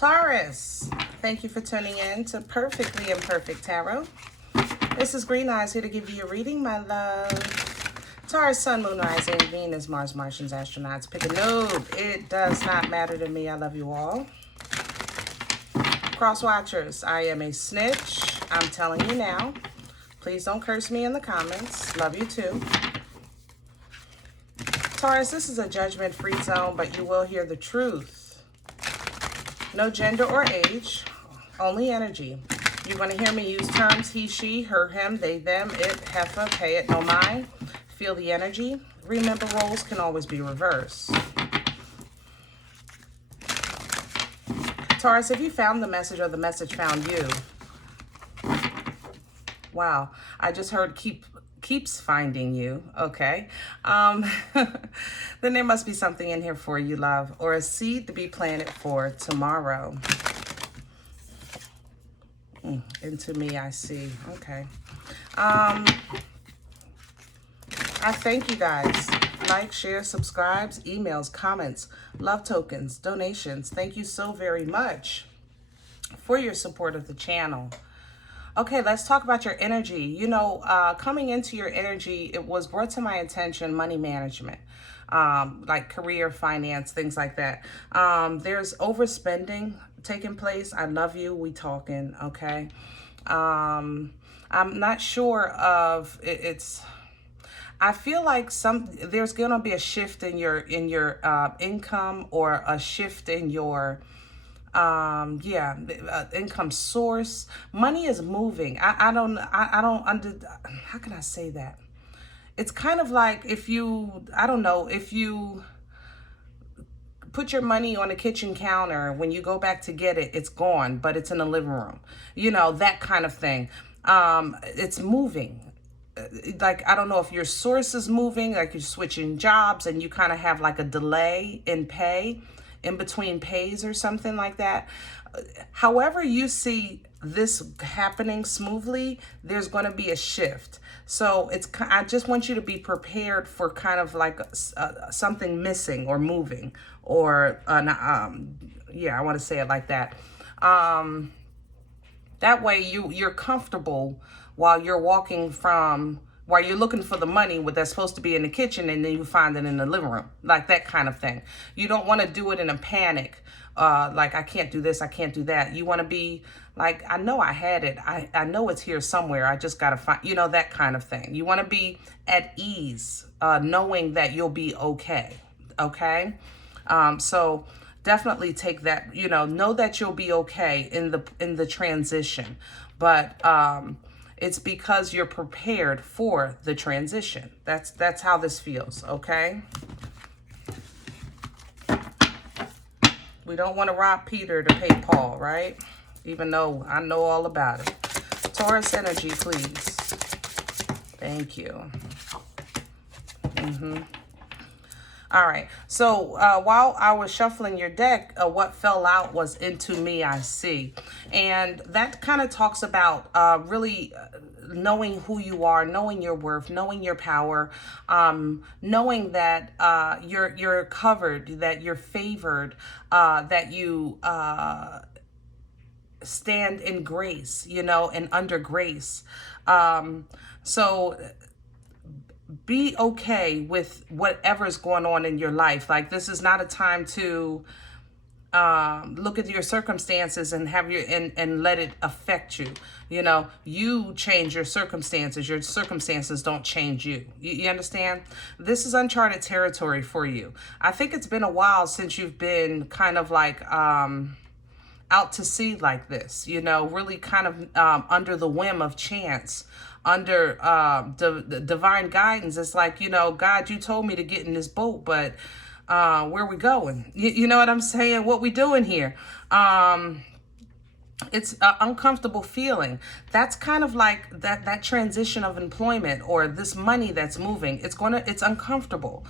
Taurus, thank you for tuning in to Perfectly Imperfect Tarot. This is Green Eyes here to give you a reading, my love. Taurus, Sun, Moon, Rising, Venus, Mars, Martians, Astronauts. Pick a node. It does not matter to me. I love you all. Cross watchers, I am a snitch. I'm telling you now. Please don't curse me in the comments. Love you too. Taurus, this is a judgment-free zone, but you will hear the truth. No gender or age, only energy. You're going to hear me use terms he, she, her, him, they, them, it, heifer, pay it, no mind. Feel the energy. Remember, roles can always be reversed. Taurus, if you found the message or the message found you, wow, I just heard keeps finding you, okay? Then there must be something in here for you, love, or a seed to be planted for tomorrow. Into me, I see. Okay. I thank you guys. Like, share, subscribes, emails, comments, love tokens, donations. Thank you so very much for your support of the channel. Okay, let's talk about your energy. You know, coming into your energy, it was brought to my attention money management, like career, finance, things like that. There's overspending taking place. I love you. We talking, okay? I'm not sure of it's. I feel like there's gonna be a shift in your income, or a shift in your income source. Money is moving. I don't how can I say that? It's kind of like if you put your money on a kitchen counter, when you go back to get it, it's gone, but it's in the living room. You know, that kind of thing. It's moving. Like, I don't know if your source is moving, like you're switching jobs and you kind of have like a delay in pay, in between pays or something like that. However you see this happening smoothly, there's going to be a shift. So I just want you to be prepared for kind of like something missing or moving, or yeah, I want to say it like that. That way you're comfortable while you're while you're looking for the money that's supposed to be in the kitchen, and then you find it in the living room, like that kind of thing. You don't want to do it in a panic, like I can't do this, I can't do that. You want to be like, I know I had it, I know it's here somewhere, I just got to find, you know, that kind of thing. You want to be at ease, knowing that you'll be okay, okay? So definitely take that, you know that you'll be okay in the transition, but it's because you're prepared for the transition. That's how this feels, okay? We don't want to rob Peter to pay Paul, right? Even though I know all about it. Taurus energy, please. Thank you. All right, so while I was shuffling your deck, what fell out was Into Me, I See. And that kind of talks about really knowing who you are, knowing your worth, knowing your power, knowing that you're covered, that you're favored, that you stand in grace, you know, and under grace. So be okay with whatever's going on in your life. Like, this is not a time to look at your circumstances and have and let it affect you. You know, you change your circumstances don't change you. You understand? This is uncharted territory for you. I think it's been a while since you've been kind of like out to sea like this, you know, really kind of under the whim of chance, under the divine guidance. It's like, you know, God, you told me to get in this boat, but where we going? You know what I'm saying? What we doing here? It's an uncomfortable feeling. That's kind of like that transition of employment, or this money that's moving. It's uncomfortable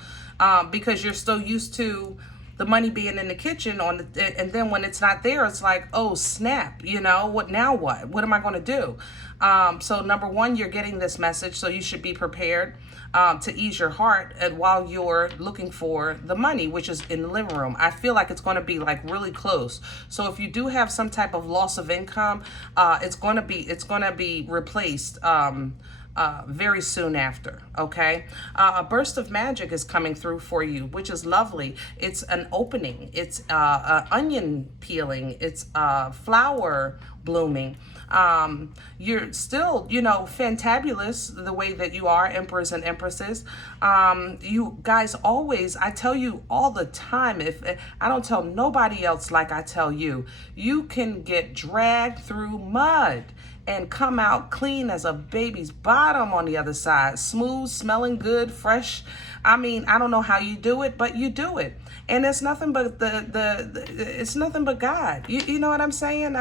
because you're so used to the money being in the kitchen and then when it's not there, it's like, oh snap, you know, what now? What am I going to do? So number one, you're getting this message, so you should be prepared to ease your heart while you're looking for the money, which is in the living room. I feel like it's going to be like really close. So if you do have some type of loss of income, it's going to be replaced very soon after. Okay, a burst of magic is coming through for you, which is lovely. It's an opening. It's onion peeling. It's flower blooming. You're still, you know, fantabulous the way that you are, emperors and empresses. You guys always, I tell you all the time, if I don't tell nobody else like I tell you, you can get dragged through mud and come out clean as a baby's bottom on the other side. Smooth, smelling good, fresh. I mean, I don't know how you do it, but you do it. And it's nothing but it's nothing but God. You know what I'm saying?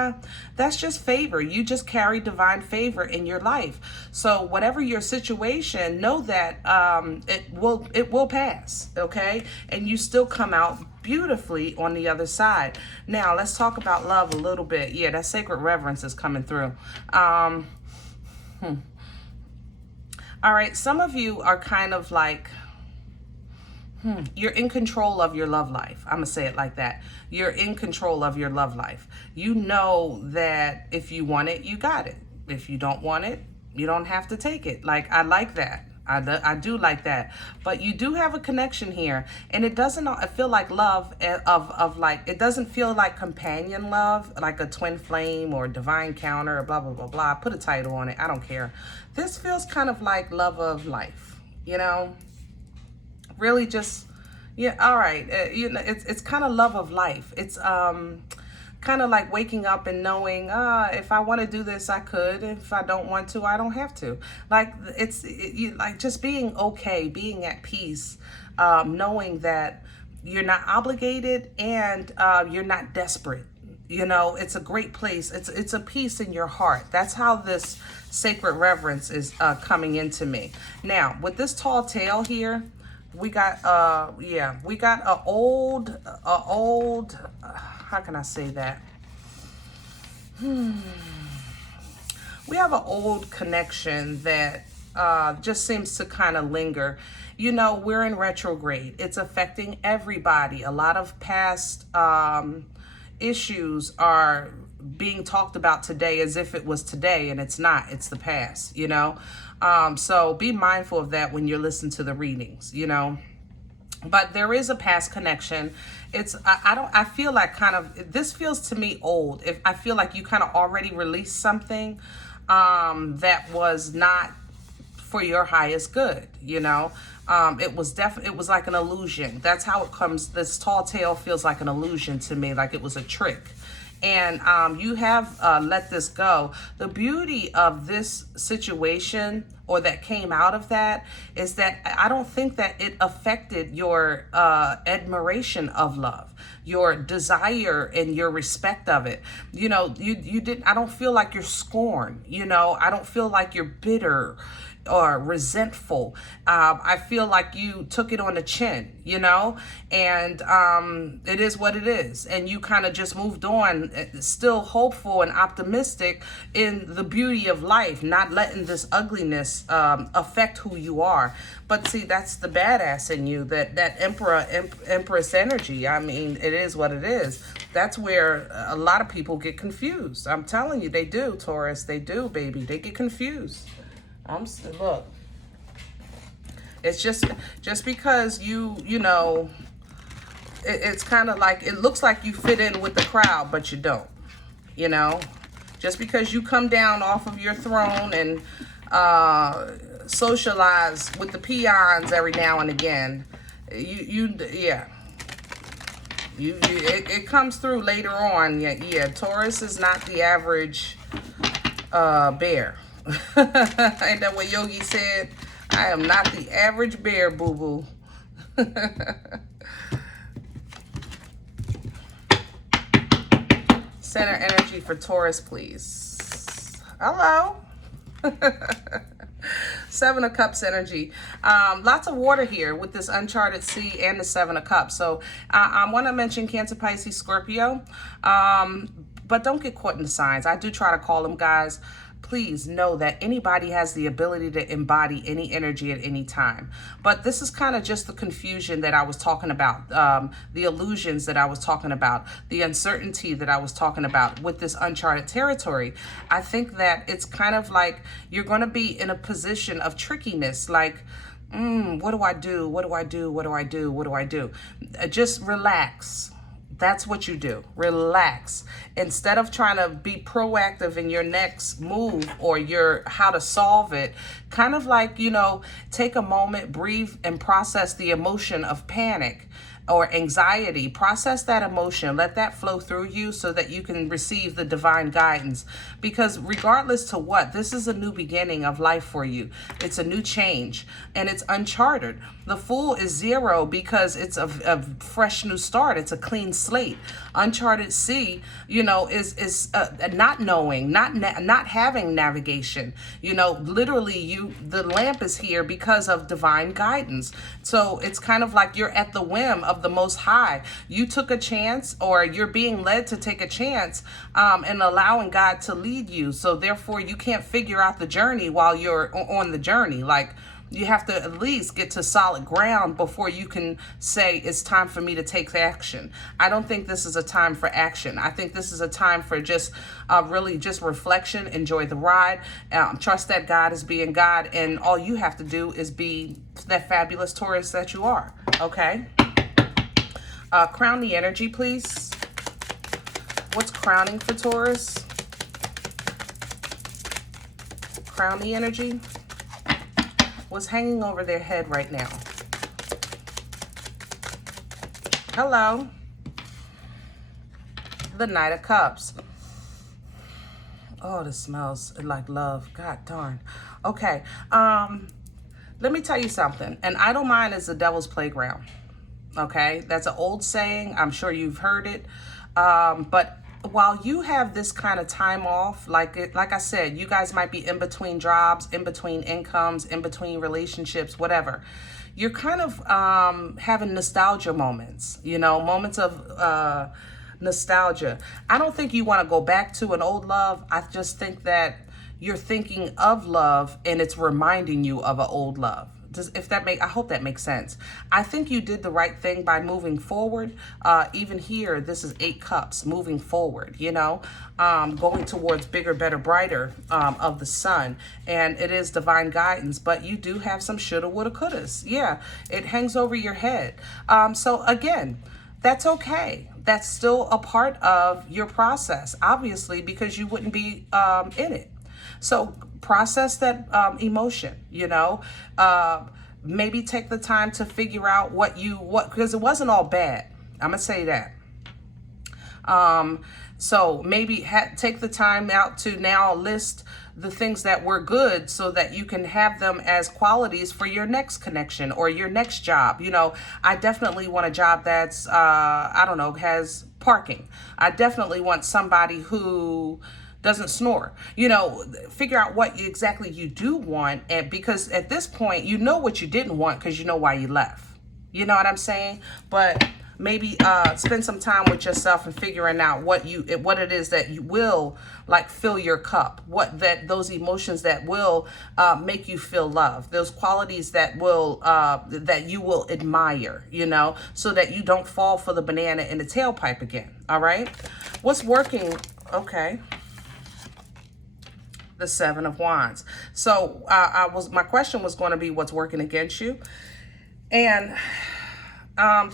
That's just favor. You just carry divine favor in your life. So whatever your situation, know that it will pass, okay? And you still come out beautifully on the other side. Now, let's talk about love a little bit. Yeah, that sacred reverence is coming through. All right, some of you are kind of like, you're in control of your love life. I'm going to say it like that. You're in control of your love life. You know that if you want it, you got it. If you don't want it, you don't have to take it. Like, I like that. I do like that. But you do have a connection here. And it doesn't feel like love of like, it doesn't feel like companion love, like a twin flame or divine counter or blah, blah, blah, blah. Put a title on it. I don't care. This feels kind of like love of life, you know? Really just, yeah, all right. You know, it's kind of love of life. It's kind of like waking up and knowing, if I want to do this, I could. If I don't want to, I don't have to. Like like just being okay, being at peace, knowing that you're not obligated and you're not desperate. You know, it's a great place. It's a peace in your heart. That's how this sacred reverence is coming into me. Now, with this tall tale here, we got we got a old how can I say that? We have an old connection that just seems to kind of linger. You know, we're in retrograde. It's affecting everybody. A lot of past issues are being talked about today as if it was today, and it's not. It's the past, you know? So be mindful of that when you're listening to the readings, you know? But there is a past connection. It's, I feel like kind of, this feels to me old. If I feel like you kind of already released something that was not for your highest good, you know? It was like an illusion. That's how it comes. This tall tale feels like an illusion to me, like it was a trick. And you have let this go. The beauty of this situation, or that came out of that, is that I don't think that it affected your admiration of love, your desire and your respect of it. You know, you didn't, I don't feel like you're scorned, you know, I don't feel like you're bitter or resentful. I feel like you took it on the chin, you know, and it is what it is. And you kind of just moved on, still hopeful and optimistic in the beauty of life, not letting this ugliness affect who you are. But see, that's the badass in you, that empress energy. I mean, it is what it is. That's where a lot of people get confused. I'm telling you, they do, Taurus. They do, baby. They get confused. Look, it's just because you know, it's kind of like, it looks like you fit in with the crowd, but you don't, you know, just because you come down off of your throne and socialize with the peons every now and again, it comes through later on. Yeah, Taurus is not the average bear. Ain't that what Yogi said? I am not the average bear, boo-boo. Center energy for Taurus, please. Hello. Seven of Cups energy. Lots of water here with this uncharted sea and the Seven of Cups. So I want to mention Cancer, Pisces, Scorpio. But don't get caught in the signs. I do try to call them, guys. Please know that anybody has the ability to embody any energy at any time. But this is kind of just the confusion that I was talking about, the illusions that I was talking about, the uncertainty that I was talking about with this uncharted territory. I think that it's kind of like you're going to be in a position of trickiness, like, what do I do? What do I do? What do I do? What do I do? Just relax. That's what you do. Relax. Instead of trying to be proactive in your next move or your how to solve it, kind of like, you know, take a moment, breathe, and process the emotion of panic or anxiety. Process that emotion. Let that flow through you so that you can receive the divine guidance. Because regardless to what, this is a new beginning of life for you. It's a new change and it's uncharted. The Fool is 0 because it's a fresh new start. It's a clean slate. Uncharted sea, you know, is not knowing, not having navigation. You know, literally the lamp is here because of divine guidance. So it's kind of like you're at the whim of the Most High. You took a chance, or you're being led to take a chance, and allowing God to lead you. So therefore you can't figure out the journey while you're on the journey. Like, you have to at least get to solid ground before you can say it's time for me to take action. I don't think this is a time for action. I think this is a time for just really just reflection. Enjoy the ride. Trust that God is being God, and all you have to do is be that fabulous Taurus that you are. Okay? Crown the energy, please. What's crowning for Taurus? Crown the energy. What's hanging over their head right now? Hello. The Knight of Cups. Oh, this smells like love. God darn. Okay. Let me tell you something. An idle mind is the devil's playground. Okay? That's an old saying. I'm sure you've heard it. But while you have this kind of time off, like I said, you guys might be in between jobs, in between incomes, in between relationships, whatever. You're kind of having nostalgia moments, you know, moments of nostalgia. I don't think you want to go back to an old love. I just think that you're thinking of love and it's reminding you of an old love. I hope that makes sense. I think you did the right thing by moving forward. Even here, this is 8 cups, moving forward, you know, going towards bigger, better, brighter of the sun. And it is divine guidance, but you do have some shoulda, woulda, couldas. Yeah, it hangs over your head. So again, that's okay. That's still a part of your process, obviously, because you wouldn't be in it. So process that emotion, you know, maybe take the time to figure out because it wasn't all bad. I'm going to say that. So maybe take the time out to now list the things that were good so that you can have them as qualities for your next connection or your next job. You know, I definitely want a job that's, I don't know, has parking. I definitely want somebody who doesn't snore. You know, figure out what exactly you do want, and because at this point you know what you didn't want because you know why you left. You know what I'm saying? But maybe spend some time with yourself and figuring out what it is that you will like fill your cup, those emotions that will make you feel love, those qualities that will that you will admire, you know, so that you don't fall for the banana in the tailpipe again. All right, what's working? Okay. The 7 of Wands. So my question was going to be what's working against you. And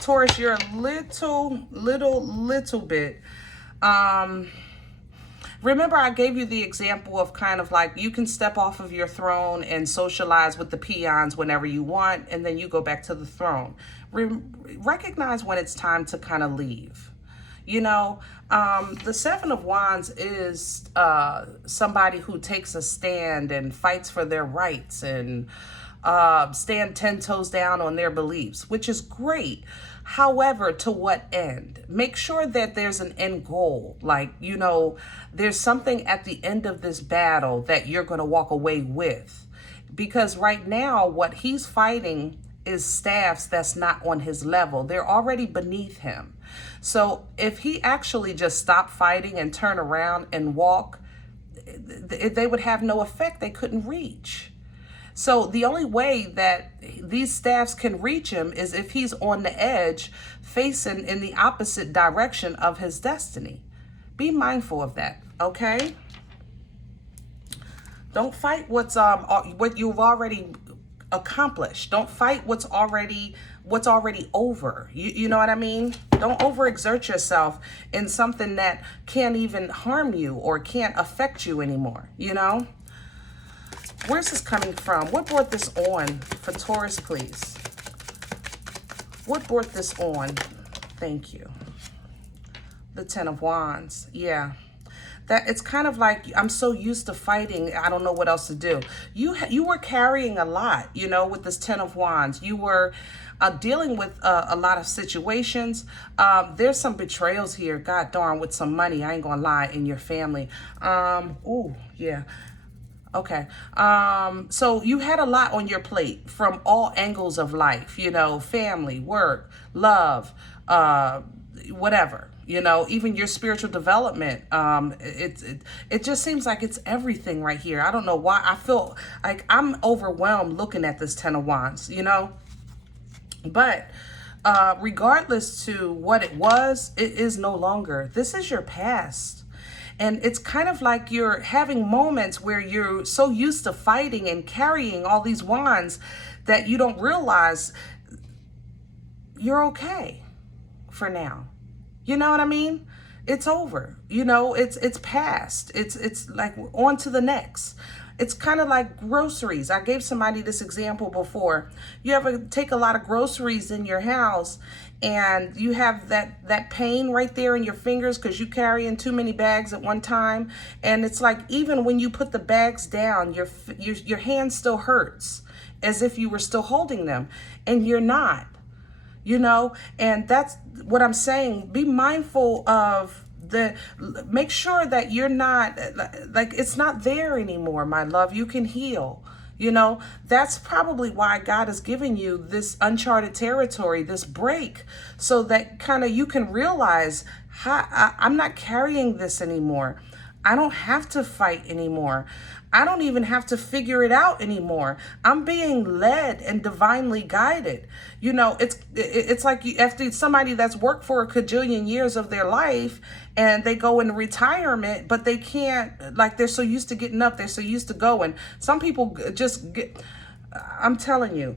Taurus, you're a little bit. Remember I gave you the example of kind of like you can step off of your throne and socialize with the peons whenever you want, and then you go back to the throne. Recognize when it's time to kind of leave. You know, the 7 of Wands is somebody who takes a stand and fights for their rights and stand 10 toes down on their beliefs, which is great. However, to what end? Make sure that there's an end goal. Like, you know, there's something at the end of this battle that you're going to walk away with. Because right now, what he's fighting is staffs that's not on his level. They're already beneath him. So if he actually just stopped fighting and turn around and walk, they would have no effect. They couldn't reach. So the only way that these staffs can reach him is if he's on the edge, facing in the opposite direction of his destiny. Be mindful of that, okay? Don't fight what you've already accomplished. Don't fight what's already over. You know what I mean? Don't overexert yourself in something that can't even harm you or can't affect you anymore, you know? Where's this coming from? What brought this on for Taurus, please? What brought this on? Thank you. The Ten of Wands. Yeah. That it's kind of like, I'm so used to fighting, I don't know what else to do. You were carrying a lot, you know, with this Ten of Wands. You were dealing with a lot of situations. There's some betrayals here, god darn, with some money, I ain't gonna lie, in your family. Oh, yeah. Okay. So you had a lot on your plate from all angles of life, you know, family, work, love, whatever. You know, even your spiritual development, it just seems like it's everything right here. I don't know why. I feel like I'm overwhelmed looking at this Ten of Wands, you know. But regardless to what it was, it is no longer. This is your past. And it's kind of like you're having moments where you're so used to fighting and carrying all these wands that you don't realize you're okay for now. You know what I mean? It's over. You know, it's past. It's like on to the next. It's kind of like groceries. I gave somebody this example before. You ever take a lot of groceries in your house and you have that pain right there in your fingers because you carrying too many bags at one time, and it's like even when you put the bags down, your hand still hurts as if you were still holding them, and you're not. You know, and that's what I'm saying. Be mindful of make sure that you're not, like, it's not there anymore, my love. You can heal. You know, that's probably why God is giving you this uncharted territory, this break, so that kind of you can realize, I'm not carrying this anymore. I don't have to fight anymore. I don't even have to figure it out anymore. I'm being led and divinely guided. You know, it's like after somebody that's worked for a cajillion years of their life and they go in retirement, but they can't, like, they're so used to getting up, they're so used to going. Some people just get, I'm telling you,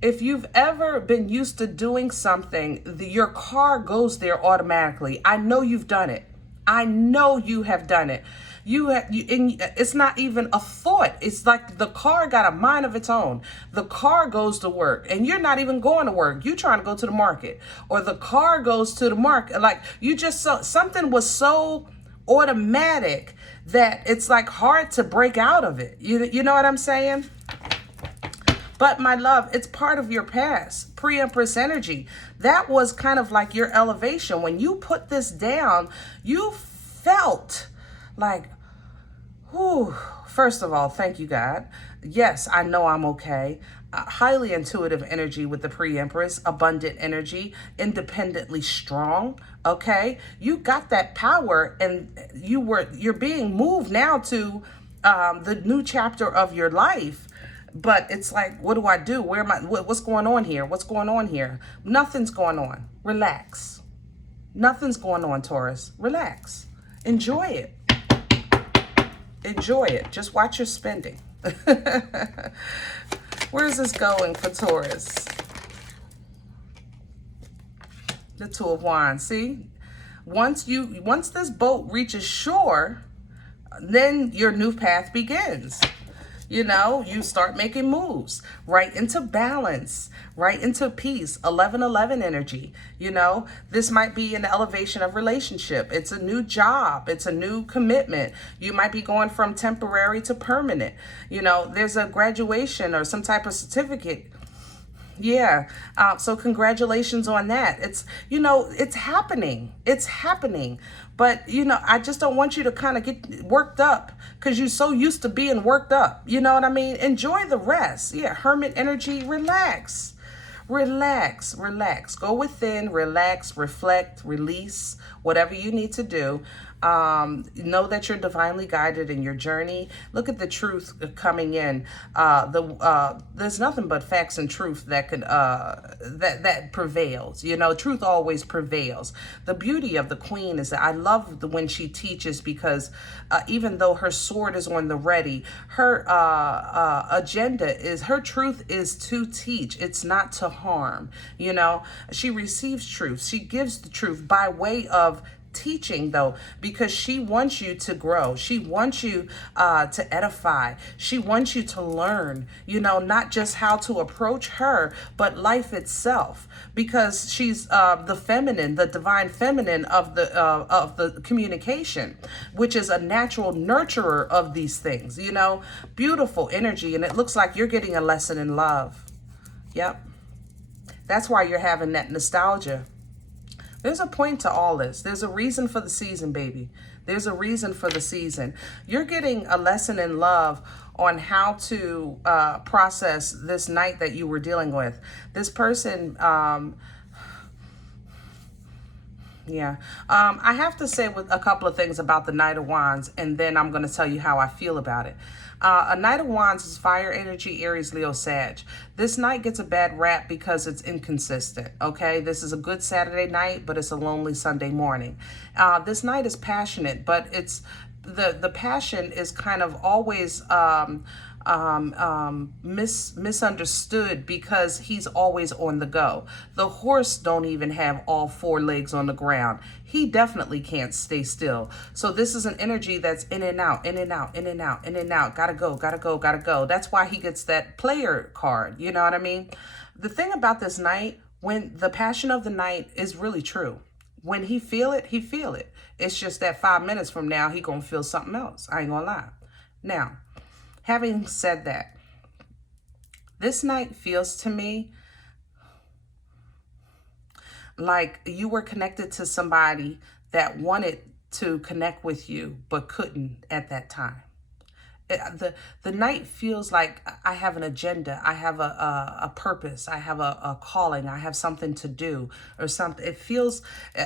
if you've ever been used to doing something, your car goes there automatically. I know you've done it. I know you have done it. It's not even a thought. It's like the car got a mind of its own. The car goes to work and you're not even going to work. You're trying to go to the market, or the car goes to the market. Like, you just saw something was so automatic that it's like hard to break out of it. You know what I'm saying? But my love, it's part of your past. Pre-Empress energy. That was kind of like your elevation. When you put this down, you felt like, whew. First of all, thank you, God. Yes, I know I'm okay. Highly intuitive energy with the Pre-Empress, abundant energy, independently strong. Okay, you got that power, and you're being moved now to the new chapter of your life. But it's like, what do I do? Where am I? What's going on here? What's going on here? Nothing's going on. Relax. Nothing's going on, Taurus. Relax. Enjoy it. Enjoy it. Just watch your spending. Where is this going for Taurus? The Two of Wands. See? Once this boat reaches shore, then your new path begins. You know, you start making moves right into balance, right into peace. 11-11 energy. You know, this might be an elevation of relationship. It's a new job. It's a new commitment. You might be going from temporary to permanent. You know, there's a graduation or some type of certificate. Yeah. So congratulations on that. It's, you know, it's happening. It's happening. But, you know, I just don't want you to kind of get worked up because you're so used to being worked up. You know what I mean? Enjoy the rest. Yeah. Hermit energy. Relax. Relax, relax. Go within, relax, reflect, release, whatever you need to do. Know that you're divinely guided in your journey. Look at the truth coming in. There's nothing but facts and truth that can that prevails. You know, truth always prevails. The beauty of the queen is that I love when she teaches, because even though her sword is on the ready, her agenda is, her truth is to teach. It's not to harm. You know, she receives truth. She gives the truth by way of teaching, though, because she wants you to grow. She wants you to edify. She wants you to learn, you know, not just how to approach her, but life itself, because she's the feminine, the divine feminine of the communication, which is a natural nurturer of these things, you know. Beautiful energy. And it looks like you're getting a lesson in love. Yep. That's why you're having that nostalgia. There's a point to all this. There's a reason for the season, baby. There's a reason for the season. You're getting a lesson in love on how to process this night that you were dealing with. This person, yeah. I have to say with a couple of things about the Knight of Wands, and then I'm going to tell you how I feel about it. A Knight of Wands is fire energy, Aries, Leo, Sag. This night gets a bad rap because it's inconsistent, okay? This is a good Saturday night, but it's a lonely Sunday morning. This night is passionate, but it's the passion is kind of always misunderstood because he's always on the go. The horse don't even have all four legs on the ground. He definitely can't stay still. So this is an energy that's in and out, in and out, in and out, in and out. Gotta go, gotta go, gotta go. That's why he gets that player card. You know what I mean? The thing about this night, when the passion of the night is really true. When he feel it, he feel it. It's just that 5 minutes from now, he gonna feel something else. I ain't gonna lie. Now, having said that, this night feels to me like you were connected to somebody that wanted to connect with you but couldn't at that time. The night feels like I have an agenda, I have a purpose, I have a calling, I have something to do or something. It feels,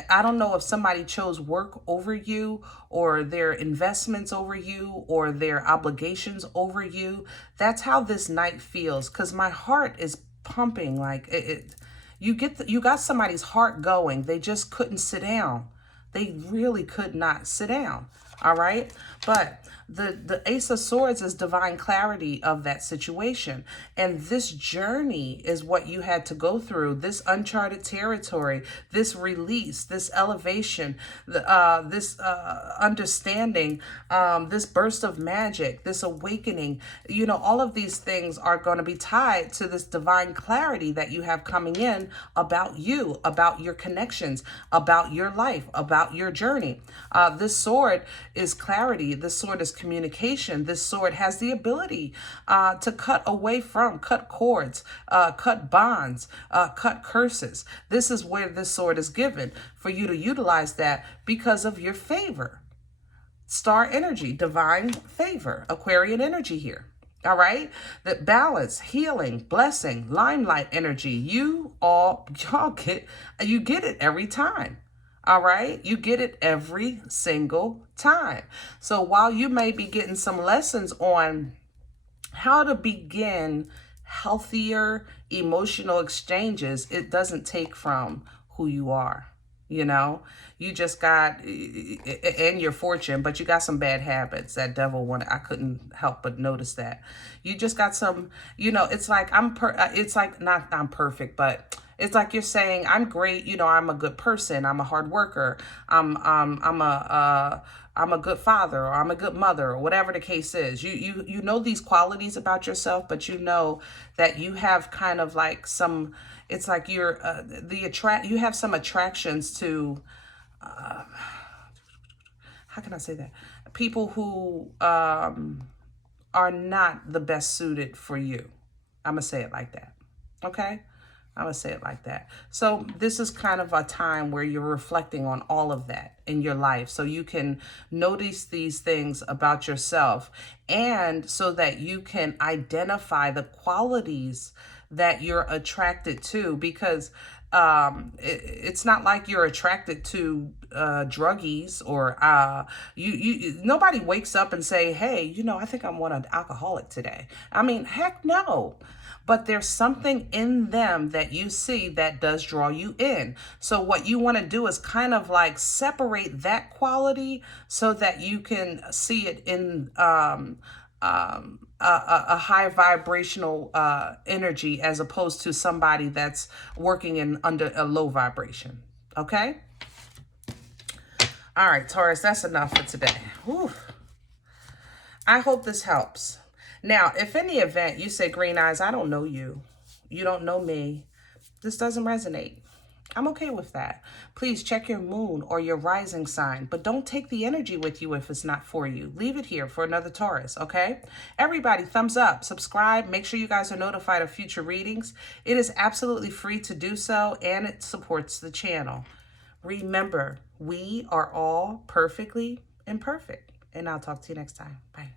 I don't know if somebody chose work over you or their investments over you or their obligations over you. That's how this night feels, because my heart is pumping like you got somebody's heart going. They just couldn't sit down. They really could not sit down. All right. But the Ace of Swords is divine clarity of that situation. And this journey is what you had to go through. This uncharted territory, this release, this elevation, this understanding, this burst of magic, this awakening. You know, all of these things are going to be tied to this divine clarity that you have coming in about you, about your connections, about your life, about your journey. This sword is clarity. This sword is communication. This sword has the ability to cut away from, cut cords, cut bonds, cut curses. This is where this sword is given for you to utilize that because of your favor. Star energy, divine favor, Aquarian energy here. All right, that balance, healing, blessing, limelight energy. Y'all get it every time. All right, you get it every single time. So while you may be getting some lessons on how to begin healthier emotional exchanges, it doesn't take from who you are. You know, you just got, and your fortune, but you got some bad habits. That devil one, I couldn't help but notice that. You just got some, you know, it's like it's like not I'm perfect, but it's like you're saying I'm great. You know, I'm a good person. I'm a hard worker. I'm a good father, or I'm a good mother, or whatever the case is. You know these qualities about yourself, but you know that you have kind of like some. It's like you're you have some attractions to. How can I say that? People who are not the best suited for you. I'm gonna say it like that. Okay. I'm going to say it like that. So this is kind of a time where you're reflecting on all of that in your life. So you can notice these things about yourself, and so that you can identify the qualities that you're attracted to, because it's not like you're attracted to druggies, or nobody wakes up and say, hey, you know, I think I want an alcoholic today. I mean, heck no. But there's something in them that you see that does draw you in. So what you want to do is kind of like separate that quality so that you can see it in a high vibrational energy, as opposed to somebody that's working in under a low vibration. Okay? All right, Taurus, that's enough for today. Whew. I hope this helps. Now, if in the event you say, Green Eyes, I don't know you, you don't know me, this doesn't resonate, I'm okay with that. Please check your moon or your rising sign, but don't take the energy with you if it's not for you. Leave it here for another Taurus, okay? Everybody, thumbs up, subscribe, make sure you guys are notified of future readings. It is absolutely free to do so, and it supports the channel. Remember, we are all perfectly imperfect, and I'll talk to you next time. Bye.